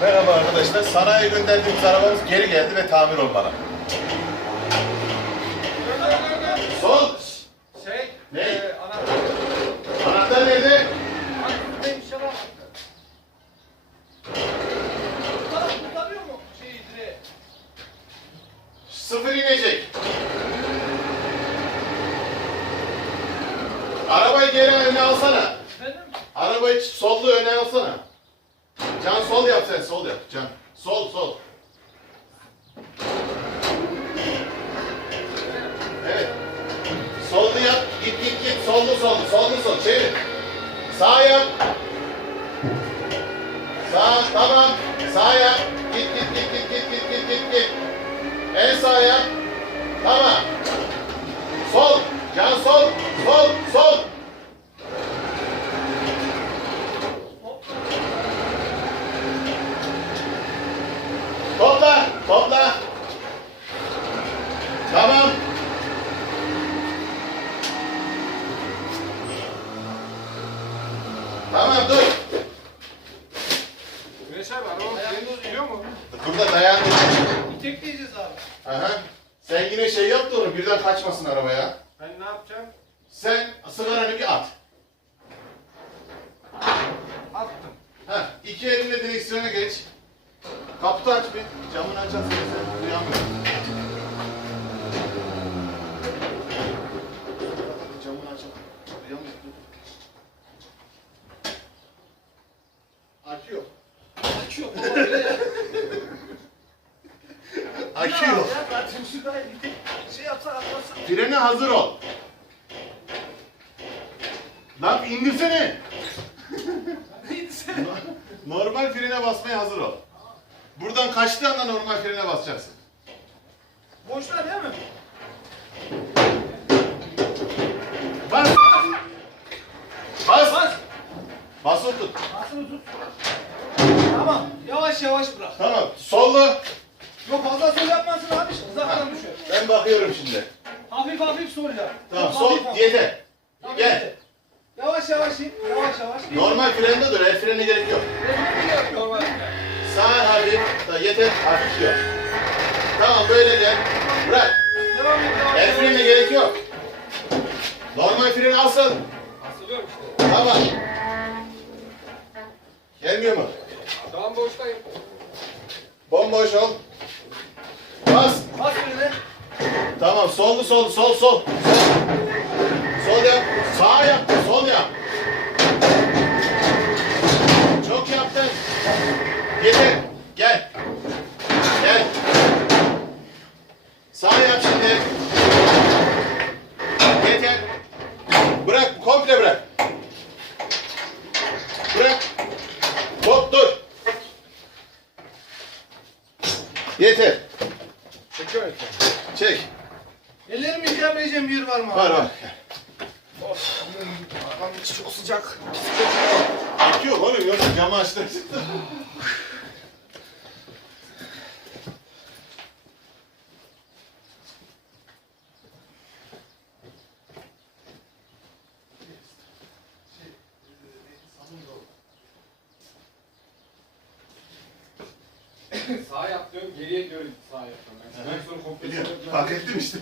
Merhaba arkadaşlar. Sanayiye gönderdiğimiz arabamız geri geldi ve tamir olmalı. Sol. Ne? Anahtar nerede? Sıfır inecek. Arabayı geri öne alsana. Arabayı sollu öne alsana. Can sol yap sen, sol yap. Can. Sol, sol. Evet. Sollu yap. Git, git, git. Sollu, sollu. Sollu, sol. Çevir. Sağ yap. Sağ, tamam. Sağ yap. Git, git, git, git, git, git, git, git, git. En sağ yap. Tamam. Sol. Can sol. Sol, sol. Topla, topla. Tamam. Tamam, dur. Güneş abi arabamız kendini tutuyor mu? Burada dayandı. İtekleyeceğiz abi. Aha. Sen yine şey yap da onu birden kaçmasın arabaya. Ben ne yapacağım? Sen sigaranı bir at. Attım. Heh, iki elinle direksiyona geç. Kaputu aç bir. Camını açarsın sen. Duyamıyorum. Camını aç. Duyamıyorum. Akü yok. Akü yok baba öyle ya. Akü yok. Ya zaten şurada bir tek şey yapsa atlasın. Frene hazır ol. Lan indirsene. Neydi sen? Normal frene basmaya hazır ol. Buradan kaçtığı anda normal frene basacaksın. Boşlar değil mi? Bas. Bas. Bas. Basılı tut. Basını tut. Tamam. Yavaş yavaş bırak. Tamam. Sollu. Yok fazla sol yapmasın abi. Uzaktan düşer. Ben bakıyorum şimdi. Hafif hafif sol yap. Tamam. Hafif, Sol hafif. yeter. Tamam, Gel. yeter. Yavaş yavaş in. Yavaş yavaş. Normal frende dur. El frene gerek yok. Normal. Sağ hafif. Da yeter. Hafif diyor. Tamam böyle gel. Bırak. Devam et. Devam El et. frene gerek yok. Normal freni asıl. Asılıyorum işte. Tamam. Gelmiyor mu? Tamam boştayım. Bomboş ol. Bas. Bas önüne. Tamam. Sollu sol. Sol sol. Sol yap. Sağ yap. Sol yap. Çok yaptın. Yeter. Gel. Gel. Sağ yap şimdi. Yeter. Bırak. Komple bırak. Bırak. Hop dur. Yeter. Çekiyor et. Çek. Ellerimi yıkayamayacağım bir yer var mı? abi? Var var. Of. Arabam içi çok sıcak. Akıyor oğlum. Yoksa camı açtın. Sağ yap diyorum, geriye doğru sağ yapıyorum. Ben sonra komple Fark ettim işte.